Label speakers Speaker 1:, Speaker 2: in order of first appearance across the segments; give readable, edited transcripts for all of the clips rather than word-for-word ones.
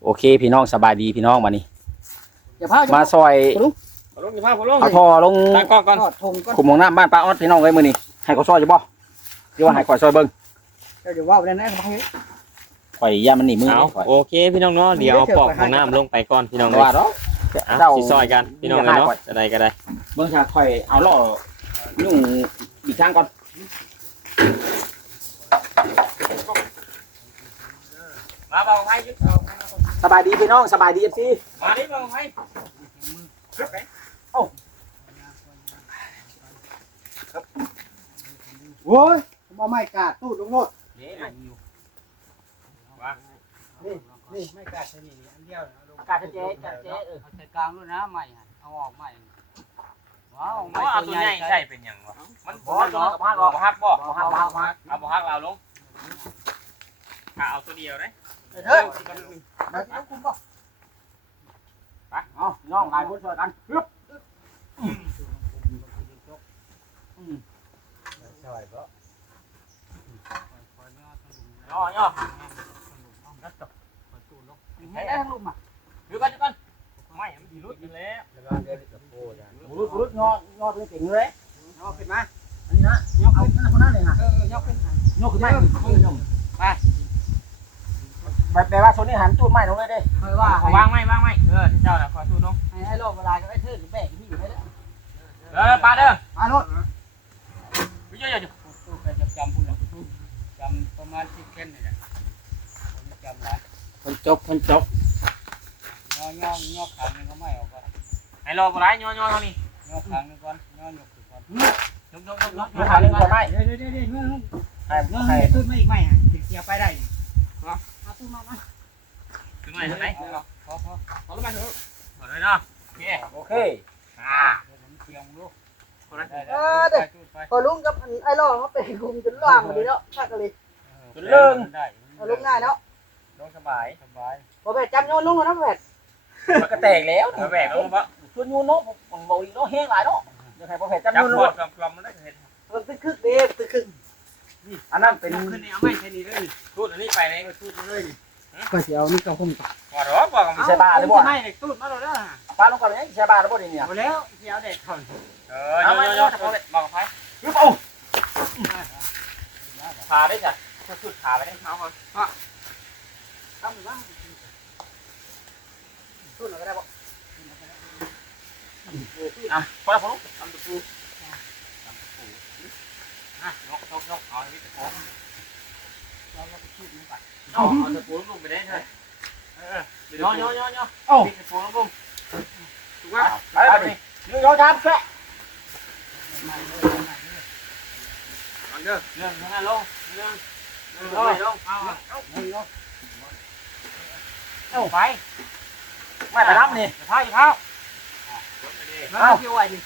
Speaker 1: โอเคพี่น้องสบายดีพี่น้องวันนี้
Speaker 2: อย่าพา
Speaker 1: มาซอย
Speaker 3: ลงอย่าพาผมลง
Speaker 1: เอาท่อลง
Speaker 3: ตั้งกล้องก่อน
Speaker 2: ทอดทงก็
Speaker 1: ขุมของน้ำบ้านป้าออดพี่น้องไว้มื้อนี้ให้เขาซอยจะบ่หรือว่าให้ข่อยซอยเบิ่ง
Speaker 2: เดี๋ยวว่าไปแล้วนะพังนี้
Speaker 1: ข่อยย่ามันหนีมือ
Speaker 3: เอา
Speaker 1: ข่อย
Speaker 3: โอเคพี่น้องเนาะเดี๋ยวเอาปอกของน้ำลงไปก่อนพี่น้องเลย
Speaker 1: ว่าเนาะ
Speaker 3: เอาสิซอยกันพี่น้องเลยเนาะจะได้ก็ได้
Speaker 1: เบิ่งถ้าข่อยเอาล่อยุ่งอีกทางก่อน
Speaker 3: มาเบาไฟยึดเอา
Speaker 1: สบายดีพี่น้องสบายดี FC
Speaker 3: มาดิเบาไฟ
Speaker 2: โว้ยบ่ไม่กาดตู้ลงโลด
Speaker 3: นี่มาอยู่ว่า
Speaker 2: นี่ไม่กาดใช่นี่อันเดียวเอาลง
Speaker 1: อากาศเจ๊เจ๊
Speaker 4: เอาใส่กลางด้วยนะใหม่เอาออกใหม่ว้าว
Speaker 3: เพราะเอาตัวใหญ่ใช่เป็นอย่างวะมันบ่เนาะบ่ฮักบ่เอาบ่ฮักเราลงเอาตัวเดียวได้
Speaker 2: เฮ้ยมาที่ต้องคุมบ่
Speaker 1: เอาน้องหลายคนช่วยกันฮึบ
Speaker 2: ใช่บ่
Speaker 3: ย่อย่อ
Speaker 2: ให้ได้ทั้งลุมอ่ะ
Speaker 3: ดูกันดูกันไม่มันดีรุดอยู่แล้ว
Speaker 1: รุดงอตัวเก่งเลย
Speaker 2: เอาขึ้นมา
Speaker 1: อันนี้นะยกขึ้นคนนั้นเลยฮะ
Speaker 2: ยกขึ้น
Speaker 1: ยกขึ้นไปแบบว่าโซนนี้หันตูดไม้ลงเลยเด้
Speaker 2: เคยว่าว
Speaker 3: างไม่เจ้าน่ะขอสู้น้อง
Speaker 2: ให้โลกเวลาก็ได้เทิดหรือแบกที่อยู่ได้แล้ว
Speaker 3: ปาเด้อ
Speaker 2: มาโลด
Speaker 3: เยอะ
Speaker 4: ตู้ไปจำพุ่นจำประมาณ10เซนนี่แหละผมจำหลาย
Speaker 1: คนจบ
Speaker 4: ย่อขางนึงก็ไม่ออกก่อน
Speaker 3: ๆให้รอบ่ได้ย่อๆเท่านี้
Speaker 4: ย่อขางนึงก่อนย่อยกขึ้นก่อน
Speaker 3: ยก
Speaker 1: มาหาเรื่องคนไม้
Speaker 2: เดี๋ยวเมื่อ
Speaker 1: ให้
Speaker 2: ตู้ไม่อีกไม่ฮะเกี่ยวไปได้นี่เอาตู้มา
Speaker 3: ถึงไหนถึงไหน
Speaker 4: พอ
Speaker 3: เอาลงมาเถอะเอาเลยเนาะโอเค
Speaker 1: โอเค
Speaker 4: ผมเชียงลูก
Speaker 3: คนนั้น
Speaker 2: เด็กพอลุงกับไอ้ล่อเขาเป็นคุมจนล่างมาดีแล้วชักกันเลย
Speaker 4: ได้
Speaker 2: เอาลุงง่ายแล้ว
Speaker 3: ลงสบาย
Speaker 4: สบาย
Speaker 2: พอแบกจำโยนลุงนะแบก
Speaker 1: มันก็แตกแล้ว
Speaker 3: เอาแบกลงบ่
Speaker 1: ชวนยูโน่ผมบอกอีกเนาะแห้งหลายเนาะเดี๋ยวใครพอแผลจำ
Speaker 3: จับ
Speaker 1: ยู
Speaker 3: ก
Speaker 1: โน่
Speaker 3: ดกลมมันได้เห็น
Speaker 2: มันเป็นคึกเด้เป็นคึก
Speaker 1: อันนั้นเป็น
Speaker 4: ขึ้นนี่เอาไม่ใช่นี่เลย
Speaker 3: พูดอันนี้ไปไหนก็พูดเลย
Speaker 2: ก็เสียวนี่ก็คุ้มต่อ
Speaker 3: ว่าหรอบอกกับ
Speaker 1: ใช่บ้าหรือบ่
Speaker 4: ไม่เด็กตูดมาแล้วนะ
Speaker 1: ป้าลงก่อนเลยใช่บ้าหรือบ่เนี่ย
Speaker 4: เอาแล้วเสียวเด็กคน
Speaker 3: ย่อบอกกับไผ
Speaker 1: ยึบเอา
Speaker 3: ขาได้จ้ะสุดขาไปได้เอาก่อน
Speaker 2: ทำหรือว่าตู้หน่อยก็ได้บ่
Speaker 3: อ่ะพอแล้วพอแล้วทำตะปูอ่ะยกเอาให้ตะปู
Speaker 2: เราไปคิดมันไป
Speaker 3: เอาตะปูลงไปได้ใช่ย่อ
Speaker 1: เอ้า
Speaker 3: ตะปูลงถูกไหม
Speaker 1: ไปไปยูโน่ทำแค่
Speaker 3: เรื่องนั้นลงเรื่องลงเอาไป
Speaker 1: ไม่ไปรับนี่
Speaker 3: เท้าอยู่เท้า
Speaker 2: เอาเกี่ยวไว้ดิ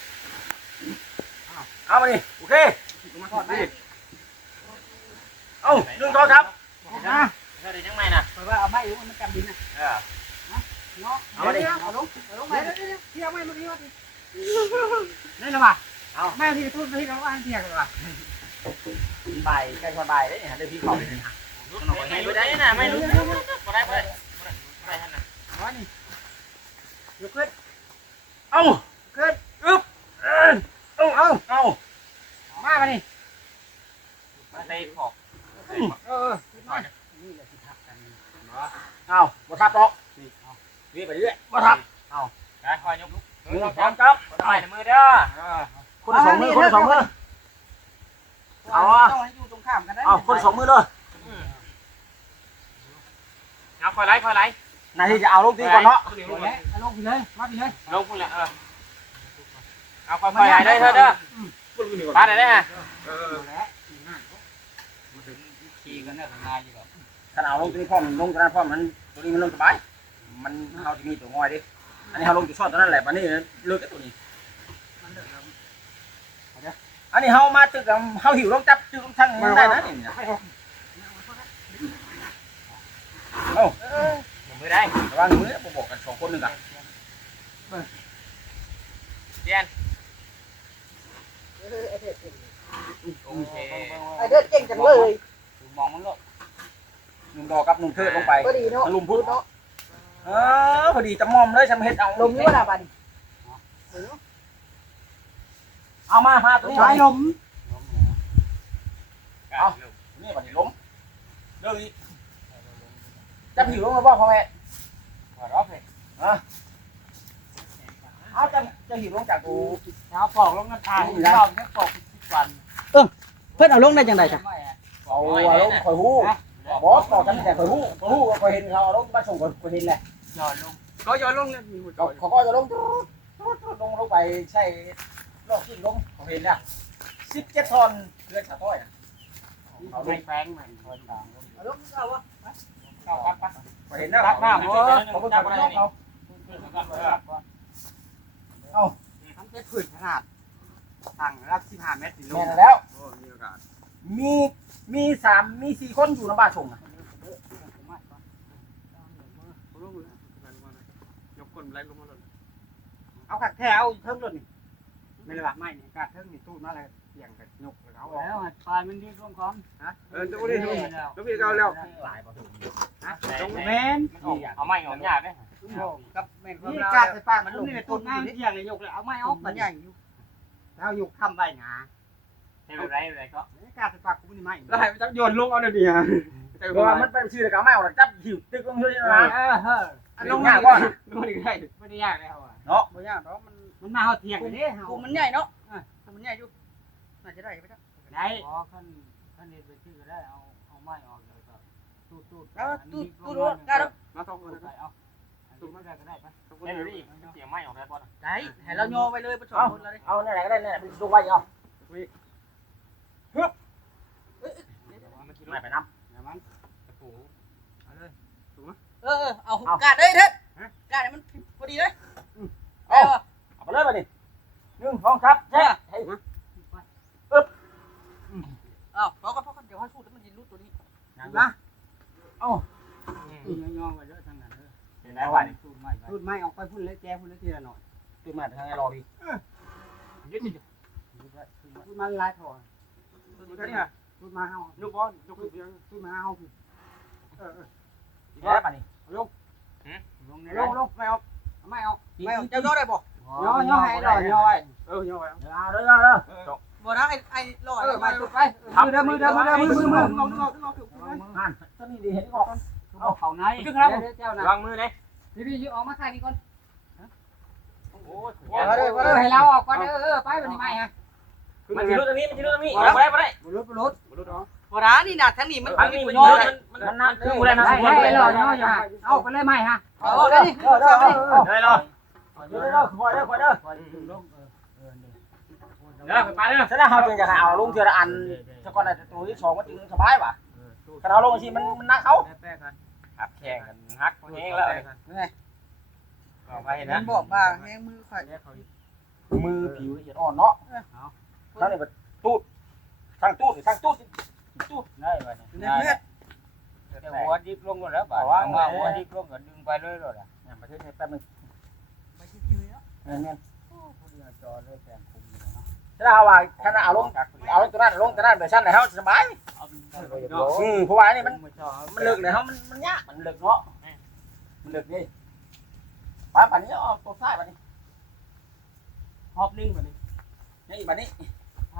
Speaker 1: เอามาดิโอเค
Speaker 2: มาทอดไหม
Speaker 1: เอ้า1 2 3
Speaker 2: นะ
Speaker 3: เธอได้ยังไงน่ะ
Speaker 2: เพราะว่าเอาไม้อยู่มันจำดินนะ
Speaker 3: เออ
Speaker 2: เนาะเอาดิเอาลงไปเที่ยวไม่เมื่อกี้ว่าดินี่ละป่ะเอาแม่ที่ทุ่นไปที่เราอ่านเที่ยวกันป่ะ
Speaker 1: ใบใกล้สบายได้เนี่ยเดี๋ยวพี่ขอไปเลยนะ
Speaker 3: ไม่ได้น่ะไม่รู้บ่ได้ท่านน่ะ
Speaker 2: อ๋อนี่ยกขึ้น
Speaker 1: เอ้า
Speaker 2: ขึ้น
Speaker 1: เอา
Speaker 2: มาไปนี่
Speaker 3: มาได้ขอบ
Speaker 2: นี่แหละที่ทับกัน
Speaker 1: เอาบ่ทับหรอกนี่ไปเรื่อยบ่ทับ
Speaker 3: ได้คอยยกลุก
Speaker 1: 1 2 3
Speaker 3: ทำไมในมือเด้อ
Speaker 1: คนละ2 มือคนละ2 มือ
Speaker 2: ต้องให้อยู่ตรงข้ามกันได้
Speaker 1: เอาคนละ2 มือเลย
Speaker 3: เอาคอยไล่
Speaker 1: นายที่จะเอาลูกตีก่อนเนาะ
Speaker 2: ลงลงไปเลยมาไปเลย
Speaker 3: ลงพุ่นแหละเอาคอยไล่ได้เธอเด้อบ้านไหนได้ฮะ
Speaker 2: แล้ว
Speaker 4: ขี่กันเนี่ยง่ายอยู่หรอก
Speaker 1: ถ้าเอาลูกตีพร้อมลงกันพร้อมมันตัวนี้มันลงสบายมันเขาจะมีตัวงอยดิอันนี้เขาลงจุดชอบตัวนั้นแหละวันนี้เลิกกับตัวนี้อันนี้เขามาตึกเขาหิวลงจับตึกลงทั้งได้นะนี่โอ้
Speaker 3: มือได้
Speaker 1: ระวังมือผมบอกกัน2 คนหนึ่งกัน
Speaker 3: เจียน
Speaker 2: ไอเด็ดเก่ง
Speaker 3: โอเค
Speaker 2: ไอเด็ดเก่งจังเลย
Speaker 4: มองมันโลด
Speaker 1: 1 ดอกกับ1 เทิดลงไป
Speaker 2: ก็ดีเนาะ
Speaker 1: ลุมพุทธ
Speaker 2: เนาะ
Speaker 1: พอดีจะมอมเลยฉันเฮ็ดเอา
Speaker 2: ลมนี่ว่าล่ะบัด
Speaker 1: เอามาตัวนี้
Speaker 2: ใช้ลม
Speaker 1: นี่บัดนี้ล้มเรื่องนี้จะผิวลงมาบ่พ่อแม่
Speaker 3: ขอร้องเพลง
Speaker 1: เอาจะหิวลงจากกู
Speaker 4: เอาปอกลงน้ำตาลเราแค่ปอก10 วัน
Speaker 2: เพิ่นเอาลงได้จังได๋จ้ะ
Speaker 4: ไม่อะ
Speaker 1: เอาลงคอยฮู้บอสต่อกันแต่คอยฮู้คอยเห็นเขาลงมาส่งคอยเห็นแหละ
Speaker 4: หย่อนลงก็หย่อนลงเนี่ยมีหัวจอย
Speaker 1: เขาก็จะลงลงไปใช่ลอกกิ้งลงเขาเห็นแล้ว17 ทอนเกิน300น่ะ
Speaker 4: เอาไปแฝงเหมือนคนต่าง
Speaker 2: เอาลงเอาวะ
Speaker 3: เข้าครับปะ
Speaker 1: คอยเห็นแล้ว
Speaker 3: ตักน้ำ
Speaker 1: เขาเพิ่งไปเขา
Speaker 4: ทั้งเป็นผืนขนาดตั้งรับ15 เมตรสิล
Speaker 1: แม่
Speaker 4: ง
Speaker 1: นแล้ว
Speaker 4: โอ้มีโอกาส
Speaker 1: มี4 คนอยู่ในบ้านส่งอ่ะ
Speaker 4: ยกคนไล่ลงมาเลยเอาขัดแถวเทิงรถนี่ไม่เลยว่าไม่นี่การเทิงนี่ตู้มาเลยเสียงกับยกเอาแล้วปลายมันดีร่วมกันฮะตู้นี่ตู้พี่เก่าแล้ว
Speaker 1: หลายบ่ถูก
Speaker 4: ฮะตรงแมน
Speaker 3: เอาไม้ออกยากเด้
Speaker 4: กับแมนนี่การใส่ปากมันลงนี่ตู้น้ำเสียงเลยยกเลยเอาไม้ออกมันใหญ่อยู่แล้วยกทำไว้หนา
Speaker 3: เท่าไรก็
Speaker 4: การใส่ปากกูนี่ไม่แล้วให้มันจับโยนลงเอาเดี๋ยวนี้ฮะ
Speaker 1: เพราะว่ามันเป็นชื่อแต่ก็ไม่เอาหรอกจับหิวตึกลงเฮ้ยนะ
Speaker 4: ลงยากว่าลงได้ไม่ได้ยากแล้วอ่ะ
Speaker 1: เนาะ
Speaker 4: ไม่ยากเพราะมันมาเฮาเที่ยงนี่
Speaker 2: กูมันใหญ่เนาะกูมันใหญ่อยู่น่าจะได้ไปจ้ะ
Speaker 4: ได้อ๋อขั้นนี้ไปชื่อได้เอาไม้ออกเลยก็ตู้
Speaker 2: เอาตู้รถได้แล้ว
Speaker 4: มาต้องคนเอาตู้มาได้ก็ได้ปะ
Speaker 3: เห็นหรือดิเสียงไม้ออกได้บ่
Speaker 2: ได้ให้เราโยไปเลยบ่ชนคนเลย
Speaker 1: เอาไหนก็ได้เนี่ยดูไว้เอาไม่ไปน้ำ
Speaker 4: อย่ามัน
Speaker 3: โอ้
Speaker 4: เอาเลย
Speaker 2: เอากาดเลยเถิดกาดมันพอดีเลยเอา
Speaker 1: เอาไปเลยไปดิ1 2 3ใช่ให้
Speaker 2: เอาพอกันเดี๋ยวให้สู้แล้วมันยิงลูกตัวนี้
Speaker 1: นะ
Speaker 4: ย่อๆไว้เยอะทางนั้นเลย
Speaker 3: เห็นไหมว่า
Speaker 4: ตู้ไม้ออกไปพุ่นเลยแจ้พุ่นเลยทีละหน่อย
Speaker 1: ตื่นมาทางไงรอพี่
Speaker 3: ยึด
Speaker 4: ตู้มันลายถอดตู้มาเฮาลูกบอลลูกตู้มาเฮา
Speaker 1: แย่ป่ะนี่
Speaker 4: ลงไม่ออกไม่ออก
Speaker 2: ไม่จะโยได้บ่
Speaker 4: ย่อให้หน่อยย่อไว้ย่อไว้
Speaker 1: เอาเด้อ
Speaker 2: บ่นะไอ้ลอย
Speaker 4: มาตุกไปมือ
Speaker 1: หันต้นนี้ดีเห็นออก
Speaker 4: เอาเขาไหนเจ้านะ
Speaker 3: วางมือเลย
Speaker 4: พี่ออกมาใครนี่ก่อน
Speaker 3: โอ้ย
Speaker 4: ให้เราออกก่อนไปวันนี้ไม่ฮะ
Speaker 3: มันจะรู้ตรงนี้มันจะรู้ตรงนี้เอาไปได้
Speaker 4: บุรุษ
Speaker 2: บ่นะนี่น่ะทั้งนี้มัน
Speaker 3: อันนี้มันโยนมันนักคือกูได้นะ
Speaker 4: ให้เราย่ออย่าเอาไปเลยไม่ฮะ
Speaker 2: เอาได้นี่
Speaker 3: ได้รอ
Speaker 1: เด้อคอยเด้อ
Speaker 3: เดี๋ยวไปเลย
Speaker 1: ฉะนั้นเฮาจึงจะเอาลงเทื่อละอันซะก่อนน่ะตัวที่2มันจึงสบายป่ะถ้าเอาลงสิมันนักเขา
Speaker 3: หักแข่งกันหักแห้งแล้วเอาไป
Speaker 2: มั
Speaker 3: นะ
Speaker 2: นบอกว่าแห้งมือข่อย
Speaker 1: มือผิวละเอียดอ่อนเนาะทั้งนี้แบบตูดทางตูด
Speaker 3: ได้ไป
Speaker 2: เนี่ยเพื่อน
Speaker 3: แต่หัวดิบลงหมดแล้วป่ะว่าหัวดิบลงก็ดึงไปเลยเลยอ่ะ
Speaker 1: เนี่ยประเทศไทยแป๊บนึง
Speaker 2: ไปคิวๆเนาะ
Speaker 1: เนี่ย
Speaker 4: จอเลยแสงคุมเลยเนาะ
Speaker 1: ฉะนั้นว่าขณะเอาลงตัวนั้นลงตัวนั้นแบบชั้นไหนเฮาสบายเพราะว่านี่มันลึกเลยเฮามันยากมันลึกเนาะมันลึกนี่ป่านนี้เอาตัวซ้ายป่านนี้
Speaker 4: หอบนิ่งแบบนี้
Speaker 1: นี่ป่านนี้
Speaker 4: ใช่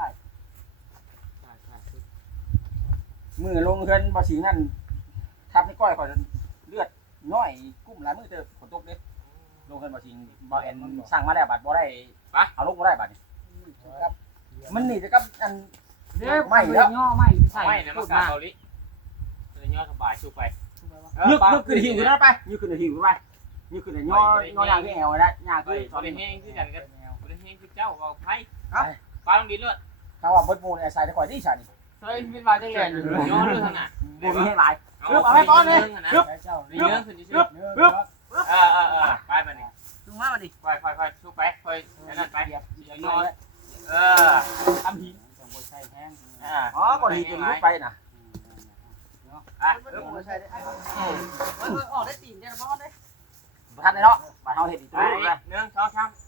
Speaker 1: มือลงเฮือนบ่สินั่นทับในก้อยก่อนเลือดน้อยกุ้มหลายมือเจอฝนตกเด้ลงเฮือนบ่สิบ่แอนสั่งมาแล้วบัดบ่ได้เอาลงบ่ได้บัดนี้มันนี่จะกับอัน
Speaker 4: เดี๋ยวไม่ย่อไม่ใส่
Speaker 3: ไม่เนี่ยมันกาเกาหลีจะย่อสบายสู้ไป
Speaker 1: ยึกขึ้นหิวขึ้นนั่นไปยึกขึ้นหิวไปยึกขึ้นย่อย่างที่แอวนะย่าง
Speaker 3: เฮ้
Speaker 1: ที่
Speaker 3: ยตอนนี้เฮงที่กันกันตอนนี้เฮงที่เจ้าเอาไพ่ปลาลงดินเลย
Speaker 1: ถ้าว่าบดมูเนี่ยใส่ได้ข่อยที่ฉัน
Speaker 3: เฮ้ยเป็นมาจังเลยย่อเรื่องขนาด
Speaker 1: บ่มีให้หลาย
Speaker 3: เอาไปป้อนเลยปึ๊บเรื่องขึ้นดิปึ๊บไปมานี่
Speaker 2: ดูว่ามันดิ
Speaker 3: ค่อยสู้ไปค่อยนั่นไปอย่างน้อยทำหิน
Speaker 4: ใส่แห้ง
Speaker 1: อ๋อก่อนหินลุกไปน่ะ
Speaker 2: มันใช่ได้ออกได้ตีนได้บ่ได้
Speaker 1: บ่ทันได้เนาะบัดเฮาเฮ็ดอีก
Speaker 3: ไป
Speaker 1: ตัวเลย
Speaker 3: เนื่องช้อช้ำ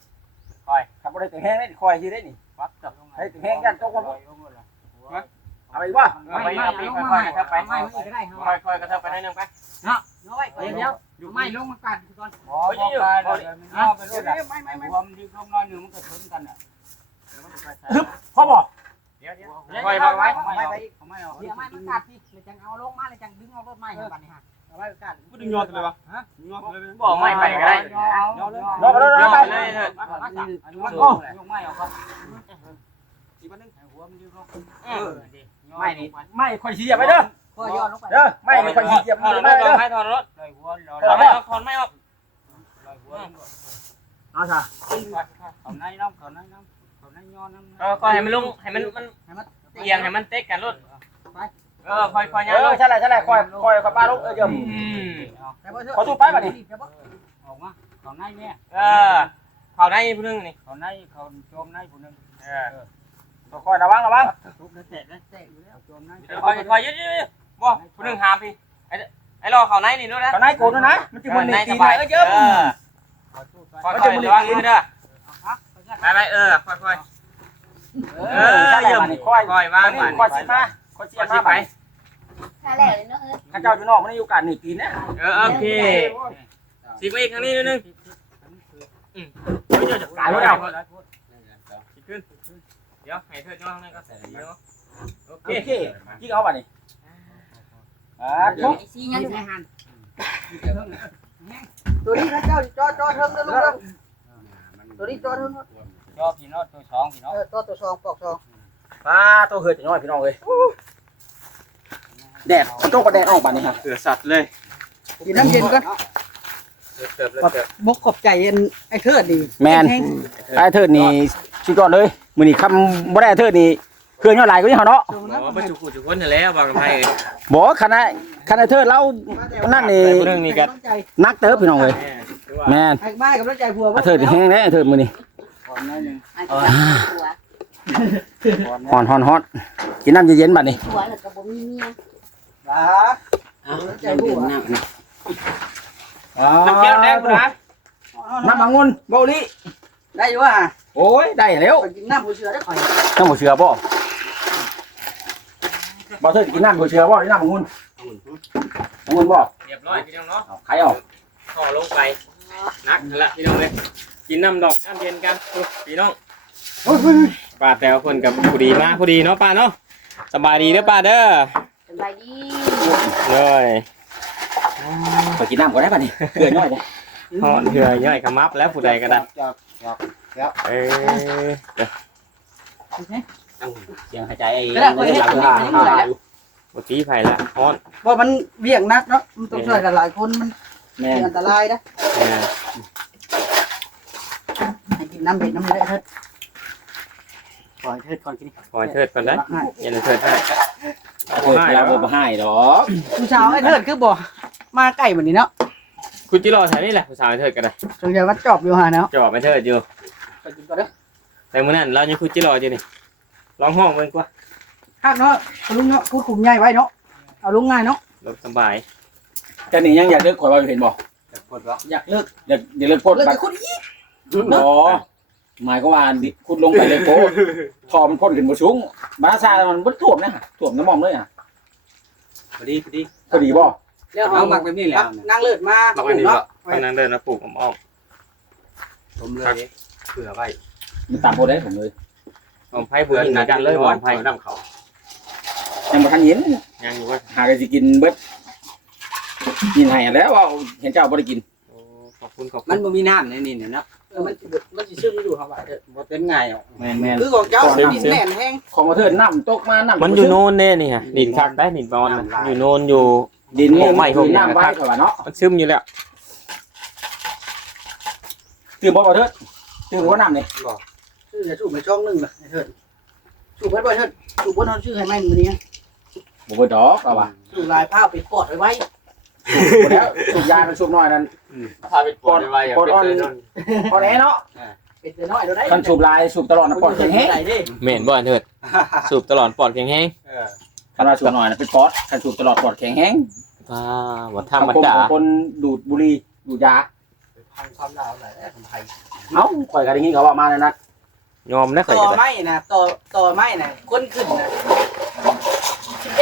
Speaker 1: ครับบ่ได้ถึงแห้งได้ข่อยสิได้นี่
Speaker 3: วัดกับ
Speaker 1: ให้ถึงแห้งกันตกวัน
Speaker 3: เ
Speaker 1: เอาไปบ่
Speaker 3: ไปเอาไปค่อยๆกระเทิบไป
Speaker 2: ไม่ก็ได้เฮา
Speaker 3: ค่อยๆกระเทิบไปนิดนึงไป
Speaker 2: เนาะเอาไว้เดี๋ยวไม่ลงมากันก่อน
Speaker 4: บ่บ่การเอาไปเลยไม่ความดีลงน้อยนึงมันก็ถึงกันน่ะ
Speaker 1: พ่อบ่
Speaker 3: ค่อยๆไว้
Speaker 4: ไม่ไปอีกไม่เอา
Speaker 2: เดี๋ยวไม่มันกัดพี่เลยจังเอาลงมาเลยจังดึงเอารถไม้บัดนี้ฮะเอาไว้กัน
Speaker 4: กูดึงยอดเลยวะฮะยอดเลย
Speaker 3: บอกไม่ไปก็ได้
Speaker 4: ยอดเลย
Speaker 1: รอไปรอไป
Speaker 3: เลยเถิด
Speaker 4: โอ้ยกไม่เอาครับอีกวันนึงหัวมันยืดลง
Speaker 1: ไม่นี่ไม่ค่อยสิเหยียบไปเด้อ
Speaker 2: ก็ย่อลงไป
Speaker 1: เด้อไม่ค่อยสิเหยียบ
Speaker 3: ถอดร
Speaker 1: ไม่
Speaker 3: ถ
Speaker 1: เด้อ
Speaker 3: ให้ถอดรถ
Speaker 4: ลอยหัวลอย
Speaker 3: ถอดไม่ออกถอดไม่ออก
Speaker 1: เอาซะ
Speaker 4: เขาในน้ำเขาในน้ำเขาในย้อนน้ำ
Speaker 3: ค่อยให้มันลงให้มันเอียงให้มันเต๊กกันรถค่อยๆ
Speaker 1: เอ
Speaker 3: ย่างล
Speaker 1: อง ใช่แหละค่อยป้าลูกเดี๋ยว ขอสู้ไปบัดนี้
Speaker 4: ออกมาเขาในเนี่ย
Speaker 3: เขาได้ผู้นึงนี่
Speaker 4: เขาในเขาโจมในผู้นึง
Speaker 1: ค่อยระวัง
Speaker 4: ทุบแล้วเตะแล้วเตะอยู่แล้วโจมใน
Speaker 3: ค่อยยืดบ่ผู้นึงหามพี่ไอ้รอเขาในนี่ด้วยนะ
Speaker 1: ตอนไหนโกนนะมันจะมัน
Speaker 3: ใน
Speaker 1: ตี
Speaker 3: ส
Speaker 1: น
Speaker 3: บาย
Speaker 1: เยอะ
Speaker 3: ค่อยๆระวังมือเด้อไปค่อยๆย่ำค่อยๆวางบ้าน
Speaker 1: ค่อยสิมาค่อยสิ
Speaker 3: ค่อย
Speaker 1: มา
Speaker 3: ไป
Speaker 5: ถ้าแล้วเลยเนาะ
Speaker 1: ข้าเจ้าอยู่นอกมันอยู่การหนีตีนนะ
Speaker 3: โอเคสิไปอีกครั้งนี้นิดนึง
Speaker 1: ตายแล้ว
Speaker 3: ขึ้นเดี๋ยวให้เธอย่อข้างในก็ใส่เนาะโอ
Speaker 1: โอ
Speaker 3: เค
Speaker 1: เคยิงเอาบัดนี้ทุก
Speaker 5: ไอ้ซียัง
Speaker 2: ในหัน
Speaker 6: ตัวนี้นะเจ้าจอเทิงนะลูกเด้อตัวนี้จอเทิง
Speaker 4: ยอพี่น้องตัวสองพี่น้อง
Speaker 6: ตัวซองปอกซอง
Speaker 1: ป้าตัวเหือดน้อยพี่น้องเลยแดดโต๊ะก็แดดออกบัดนี้ครับ
Speaker 3: เสือสัตว์เลย
Speaker 6: กินน้ำเย็นก่อนบกขอบใจไอ้เทิดดี
Speaker 1: แมนไอ้เทิดนี่ชิก่อนเลยมือนี่คำบ่ได้เทิดนี่เครื่องย่อหลายก็นี่เหรอเนาะ
Speaker 3: ไปจุกุจุคนแล้วบางไทย
Speaker 1: บอกคณะเทิดเรานั่นนี่
Speaker 3: เรื่องนี้กัน
Speaker 1: นักเติบพี่น้องเลยแมน
Speaker 6: ไอ้บ้ากับน้ำใจผัว
Speaker 1: ไอ้เทิดแห้งแน่ไอ้เทิดมือนี่
Speaker 4: ก่อนน้อยนึง
Speaker 5: อันนี้ตัว
Speaker 1: ฮอนกินน้ำเย็นๆบัดนี้
Speaker 5: ตัวแล้วก็บ่มีเมีย
Speaker 6: บ้าน้ำใจผัว
Speaker 3: น้ำเขียวแดงคุณนะ
Speaker 1: น้ำองุ่นเบาลี
Speaker 6: ได้อยู่ว่า
Speaker 1: โอ้ยได้แล้ว
Speaker 6: กินน้ำผู้เชื่อได้ข่อย
Speaker 1: น้ำหัวเชือบ่บ่เทิดกินน้ำหัวเชือบ่หรือน้ำองุ่นองุ่นบ่
Speaker 3: เรียบร้อยพี่น้องเนาะ
Speaker 1: ใครออก
Speaker 3: ห่อลงไปนักละพี่น้องเลยกินน้ำดอกน้ำเย็นกันพี่น้องป้าแตวคนกับผู้ดีมาผู้ดีเนาะป้าเนาะสบายดีเด้อป้าเด้อ
Speaker 5: สบายดี
Speaker 3: เลย
Speaker 1: ไปกินน้ำก่อนได้ป่ะนี่เกลือน้อยเลย
Speaker 3: ห่อเถื่อย่อยขมับแล้วผู้ใดก็ได้เออ
Speaker 1: เสียงหายใจไอ้
Speaker 6: ไม่ได้ข่อยเฮ็ดตัวนี้มันยังเหนื่อยแล้ว
Speaker 3: เมื่อกี้ไผ่ละฮอน
Speaker 6: เพราะมันเบี่ยงนักเนาะมันต้องช่วยกันหลายคนมัน
Speaker 1: แม่
Speaker 6: อันตรายนะให้กินน้ำเบ็ดน้ำเละเทิด
Speaker 1: ก่อนเทิดก่อนกิน
Speaker 3: คอยเทิดก่อนได้ยันเทิดให้
Speaker 1: โอ้ยเราบ่ให้ดอก
Speaker 6: ผู้สาวไอ้เทิดคือบ่มาใกล้เหมือนนี้เนาะ
Speaker 3: คุณจิโร่แถวนี้แหละผู้สาวเทิดกันเลย
Speaker 6: สงสัยว่าจอบอยู่หาเนาะ
Speaker 3: จอบไม่เทิดอยู่
Speaker 6: ไปกินก่อนเด้อ
Speaker 3: แต่เมื่อนั้นเรายังคุณจิโร่อยู่นี่ลองห้องเบิ่งกว่า
Speaker 6: ข้างเนาะลุงเนาะพูดขุมใหญ่ไว้เนาะเอาลุงง่ายเนาะ
Speaker 3: รถสบาย
Speaker 1: แต่นี่ยังอยากเลิกข่อยว่าเห็นบ่
Speaker 4: ปวดวะ
Speaker 1: อยากเลิกอยากเลิกโพด
Speaker 6: เลิก
Speaker 1: บัด
Speaker 6: จะคุดอีก
Speaker 1: บ่หมายก็ว่าคุณลงไปเลยโพดทอมันพ่นขึ้นบ่สูงบาซามันบ่ท่วมนะท่วมน้ำมอมเลยอ่ะ
Speaker 4: พอดี
Speaker 1: พอดีบ่
Speaker 6: แล้ว
Speaker 4: เอาหมักแบบนี้แหละ
Speaker 6: นั่งเลิศมา
Speaker 3: หมักไว้นี่
Speaker 6: เนาะ
Speaker 3: กำลังเดินมาปลูกอ้อม
Speaker 4: ผมเลยเผื่อไว้
Speaker 1: มันตามโพดได้ผมเลย
Speaker 3: ๆไผ่เบื่อหินกันเลยบ่ไผ่
Speaker 4: น้ำเขา
Speaker 1: ยังบ่ทันเห็น
Speaker 3: ยังอยู่ว่า
Speaker 1: หาก็สิกินเบิดกินให้แล้วว่าเห็นเจ้าบ่ได้กิน
Speaker 3: ขอบคุณขอบคุ
Speaker 4: มัน
Speaker 3: ณ
Speaker 4: บ่มีน้ำในนี่เนี่ยเนาะ
Speaker 6: มันสิซึมอยู่ครับว่าเด้อ
Speaker 4: บ่เป็นไงอ่ะ
Speaker 1: แม่น
Speaker 6: คือของเจ้าดินแน่นแห้ง
Speaker 1: ๆของมาเทิดน้ำตกมาน้ำ
Speaker 3: มันอยู่โน่นเนี่ยนี่ฮะดินคักได้ดินบอลอยู่โน่นอยู่
Speaker 1: ดินนี่
Speaker 3: ผมไม่ผม
Speaker 1: น้ำไว้ก่อนเนาะ
Speaker 3: มันซึมอยู่แล้ว
Speaker 1: ตื่นบ่เทิดตื่นบ่น้ำนี่
Speaker 6: ชื่อจะสูบไปช่องนึงล่ะเถิดสูบบ่เถิดสูบบ่เฮาชื่อให้มันมื้อนี้
Speaker 1: บ่เบิดดอกเอาว่า
Speaker 6: สูบลายผ้าไปปอดไว้
Speaker 1: บ่แล้วสูบยามันสูบน้อยนั่น
Speaker 3: พาไปปอดไว้
Speaker 1: ปอดอ่อนพอแน่เนาะ
Speaker 6: เป็นแต่น้อยเด้อได้
Speaker 1: คันสูบลายสูบตลอดนะปอดแข็งแฮง
Speaker 6: ได้เด้
Speaker 3: เหม็นบ่เถิดสูบตลอดปอดแข็งแห้ง
Speaker 1: คันว่าสูบน้อยน่ะเป็นปอดคันสูบตลอดปอดแข็งแฮง
Speaker 3: ว้าบ่ธรรมดา
Speaker 1: คนดูดบุหรี่ดูดยา
Speaker 6: ทำความดาวหลายแล้วคนไทย
Speaker 1: เอ้าข่อยก็ได้ยินเขาว่ามาแล้วนะ
Speaker 3: ยอมนะข่อย
Speaker 6: ต่อ
Speaker 3: ก็ได้
Speaker 6: ไม้น่ะต่อไม้น่ะคนขึ้นน่ะ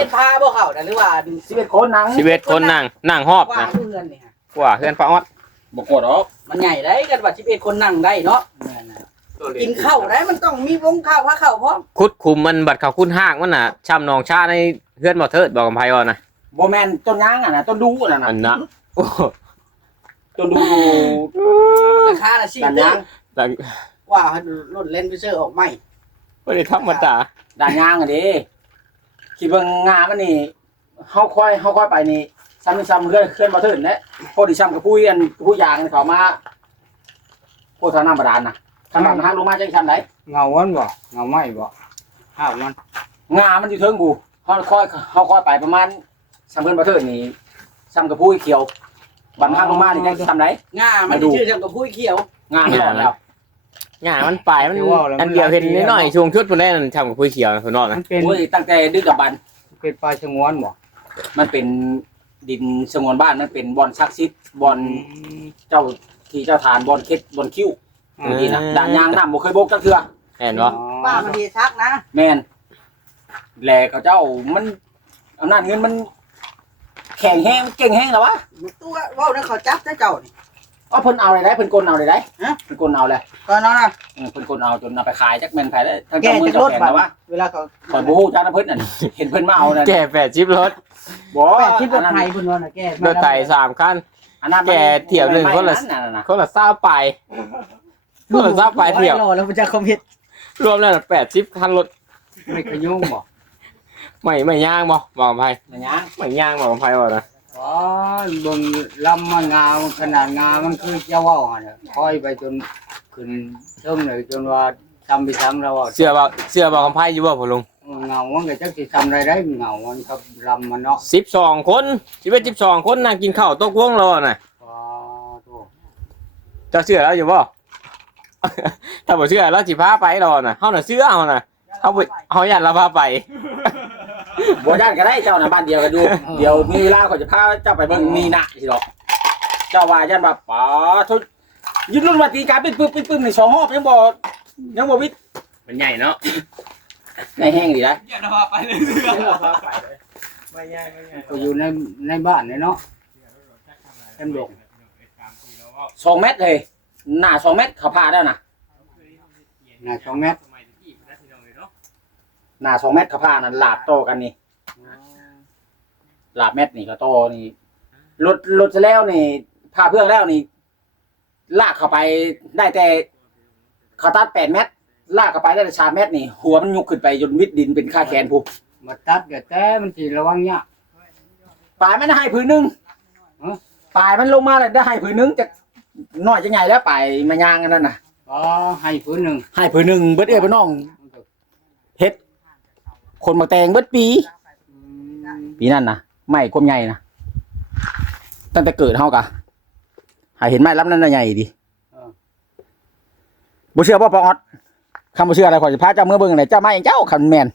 Speaker 6: 11พาบ่เข้าหรือว่า
Speaker 1: 11คนนั่ง
Speaker 3: 11คนนั่งฮอบ
Speaker 6: กว่า
Speaker 3: นะ
Speaker 6: เพื่อนนี่ฮะ
Speaker 3: กว่าเพื่อนป้าออด
Speaker 1: บ่กดหรอก
Speaker 6: มันใหญ่ได้กันว่า11คนนั่งได้เนาะกินข้าวได้มันต้องมีวงข้าวพาข้าวพร้อม
Speaker 3: คุดคุมมันบัดเขาคุ้นห้างมันน่ะช้ำนองชาในเพื่อนบ่เทิดบอกกับไผว่านะ
Speaker 1: บ่แม่นต้นยางอ่ะนะต้นดูน่ะนะ
Speaker 3: อันนะโอ้
Speaker 1: ต้นดู
Speaker 6: ราคาละ
Speaker 1: ด้าน
Speaker 6: 4
Speaker 1: ยาง
Speaker 3: แต่
Speaker 6: ว่าลดเลนไปเซอร์ออกใหม่
Speaker 3: บ่ได้ธรรมดา
Speaker 1: ด้านยางอ่ะดิคิดว่างามันนี่เฮาค่อยไปนี่ซ้ำเคลื่อนบ่เทิดแหละพอดีซ้ำกับผู้อันผู้ยางเขามาโคตรน้ำบาดาลน่ะทางทางลงมาจังซั่นได
Speaker 4: เงาวันบ่เงาไหมบ่ข้าวมัน
Speaker 1: งามันอยู่เทิงกูเฮาค่อยไปประมาณซ้ำเพิ่นบ่เทิดนี่ซ้ำกับผู้เขียวบัดทางลงมานี่จังซ้ำได
Speaker 6: ง่ามันสิชื่อจังกับผู้เขียว
Speaker 1: งามันหลอดแล้ว
Speaker 3: หญ้ามันปลายมันอันเดียวเห็นนิดหน่อยช่วงชุดพุ่นแรกนั่นช้ำกับคุยเขียวพุ่นนอก
Speaker 4: มั
Speaker 3: นะ
Speaker 4: นเป็น
Speaker 1: โอ้ยตั้งแต่ดึกกับบัน
Speaker 4: เป็นปลาชงวนบ่
Speaker 1: มันเป็นดินสงวนบ้านมันเป็นบอนซักซิดบอนเจ้าที่เจ้าทานบอนเค็ดบอนคิ้วนี่นะด่านยางน้ำบ่เคยบกจักเทื่อ
Speaker 3: เห็นบ่
Speaker 6: ป้ามันดีชักนะ
Speaker 1: แม่นแหล่เขาเจ้ามันอำนาจเงินมันแข็งแห้งเก่งแห้งแล้ววะ
Speaker 6: ตัวว่าวนั่นเขาจับได้เจ้านี่
Speaker 1: เอาเพิ่นเอาอะไรได้เพิ่นกลเอาอะไรได้
Speaker 6: ฮะ
Speaker 1: เพิ่นกลเอาเลย
Speaker 6: ตอนนั้นน่ะ
Speaker 1: เพิ่นกลเอาจนเอาไปขายจักแม่นไผได้ทั้ง
Speaker 6: แก
Speaker 1: เจ้ามือ
Speaker 6: จะ
Speaker 1: เจ้า
Speaker 6: ลด
Speaker 1: แข็ง
Speaker 6: บัต
Speaker 1: แล้ว
Speaker 6: ร
Speaker 1: วะ
Speaker 6: เวลาเขา
Speaker 1: ข่อยบ่ฮู้จักนะเพิ่นน่ะเห็นเพิ่นมาเอานั่น
Speaker 3: แก่8ชิปรถ
Speaker 1: บ่
Speaker 6: 80รถไทยเพิ่นว่าน่ะแก
Speaker 3: รถไถ3คัน
Speaker 1: อันนั้น
Speaker 3: แก่เที่ยวหนึ่งคนละ คนละ20ปลายคนละ20ปลายเที่ยว
Speaker 6: รอแล้วมันจะคอมพิว
Speaker 3: รวมแล้วน่ะ80คันรถ
Speaker 4: ไม่ขยุ่งบ่
Speaker 3: ไม่ย่างบ่บอกกับไผ
Speaker 1: มันยัง
Speaker 3: ไม่ย่างบอกกับไผว่านะ
Speaker 4: อ๋อเบิ่งลำมันงาขนาดงามันคือเจ้าว่าวหั่นน่ะคอยไปจนขึ้นเทิงเลยจนว่าทำไปซ้ำแล้วว่า
Speaker 3: เสื้อบอกกับไผอยู่บ่พ่อลุง
Speaker 4: เงามันก็จักสิทำอะไรได้เงามันกับลำมันเนาะ
Speaker 3: 12คนชีวิต12คนนั่งกินข้าวโต๊ะวงเราน่ะ
Speaker 4: อ๋อโธ่
Speaker 3: เจ้าเชื่อแล้วอยู่บ่ ถ้าบ่เชื่อแล้วสิพาไปรอน่ะเฮาน่ะเชื่อเฮาน่ะเฮาอยากเราพาไป
Speaker 1: บ่ย่านก็ได้เจ้าน่ะบ้านเดียวกันอยู่เดี๋ยวมีเวลาก็จะพาเจ้าไปเบิ่งนี่นะสิดอกเจ้าว่าย่านว่าป๋าทุยึดรุ่นว่าตีการเป็นปึ้มนี่2รอบยังบ่วิทย์
Speaker 3: มันใหญ่เนาะ
Speaker 1: ในแห้งดีนะ
Speaker 3: อย่าพาไปเลยเชื่อเราพาไปเลยไม่ใหญ่
Speaker 4: ก็อยู่ในบ้านเนี่ยเนาะเต็มหลง
Speaker 1: 2เมตรเลยหน้า2เมตรเขาพาได้น่ะ
Speaker 4: น่ะ2 เมตร
Speaker 1: หน้า2เมตรเขาพานั่นลาบโตกันนี่ลาบเม็ดนี่ก็โตนี่รถจะแล้วนี่พาเพื่อนแล้วนี่ลากเข้าไปได้แต่เขาตัด8เมตรลากเข้าไปได้แต่3เมตรนี่หัวมันยุกขึ้นไปจนวิดดินเป็นค่าแขนผู้
Speaker 4: มาตัดก็แต่มันสิระวังยาก
Speaker 1: ปลายมันได้ให้ผืนนึงปลายมันลงมาแล้วได้ให้ผืนนึงจะน้อยจะใหญ่แล้วปลายมายางอันนั้นน่ะ
Speaker 4: อ๋อให้พื้นหนึง
Speaker 1: ให้ผืนนึงเบิดเอ้ยเบิดน้องเฮ็ดคนมาแต่งเบิดปีนั่นน่ะไม้ความใหญ่น่ะตั้งแต่เกิดเฮากะหาเห็นไม้ลำนั้นน่ะใหญ่ดิบ่เชื่อบ่ปองออดคำบ่เชื่ออะไรขอยสิพาเจ้าเมื่อเบิ่งไหนเจ้าไม้เจ้าคันแม่น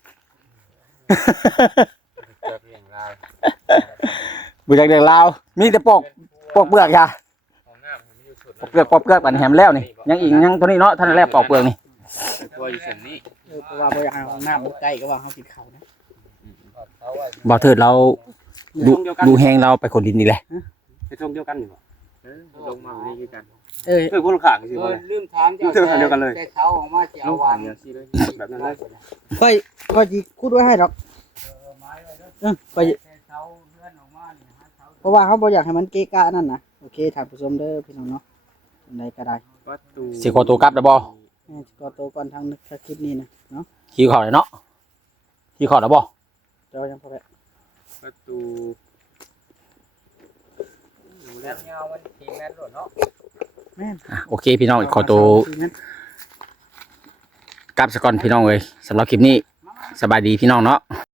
Speaker 1: บ่จักเรื่องราวมีแต่ปอกเปลือกค่ะปอกเปลือกปันแหมแล้วนี่ยังอีกยังตัวนี้เนาะท่านแรกปอกเปลือกนี่
Speaker 3: ตัวอยู่ส่วนนี้
Speaker 6: เพราะว่าบ่อยากเอาน้ำบ่ใกล้ก็ว่าเฮากินข้าวนะ
Speaker 1: บ่เถิดเราดูแฮงเราไปคนดินนี่แหละ
Speaker 4: ไปทงเดียวกันนี่บ่ลงมานี่คือกันคนข้างสิบ่ลืมถามเจ้าเดียวกันเลยแต่เขาออกมาสิเอาหวานแบบนั้นเลย
Speaker 6: ค่อยสิพูดไว้ให้ดอกค่อยเพราะว่าเขาบ่อยากให้มันเกะกะนั่นน่ะโอเคท่านผู้ชมเด้อพี่น้องเนาะอันใดก็ได้
Speaker 1: สิขอตัวกลับแล้วบ่
Speaker 6: ก็โตก่อนทางคลิปนี้นะเนาะ
Speaker 1: ขี้ขอเลยเนาะขี้ขอแล้วบ่
Speaker 6: เจ้ายังพอแล้ว
Speaker 3: ประตูอยู่แล้วเงามันทีแม่นโดดเนาะ
Speaker 6: แม่น
Speaker 1: โอเคพี่น้องขอตัวกลับซะก่อนพี่น้องเอ้ยสำหรับคลิปนี้สบายดีพี่น้องเนาะ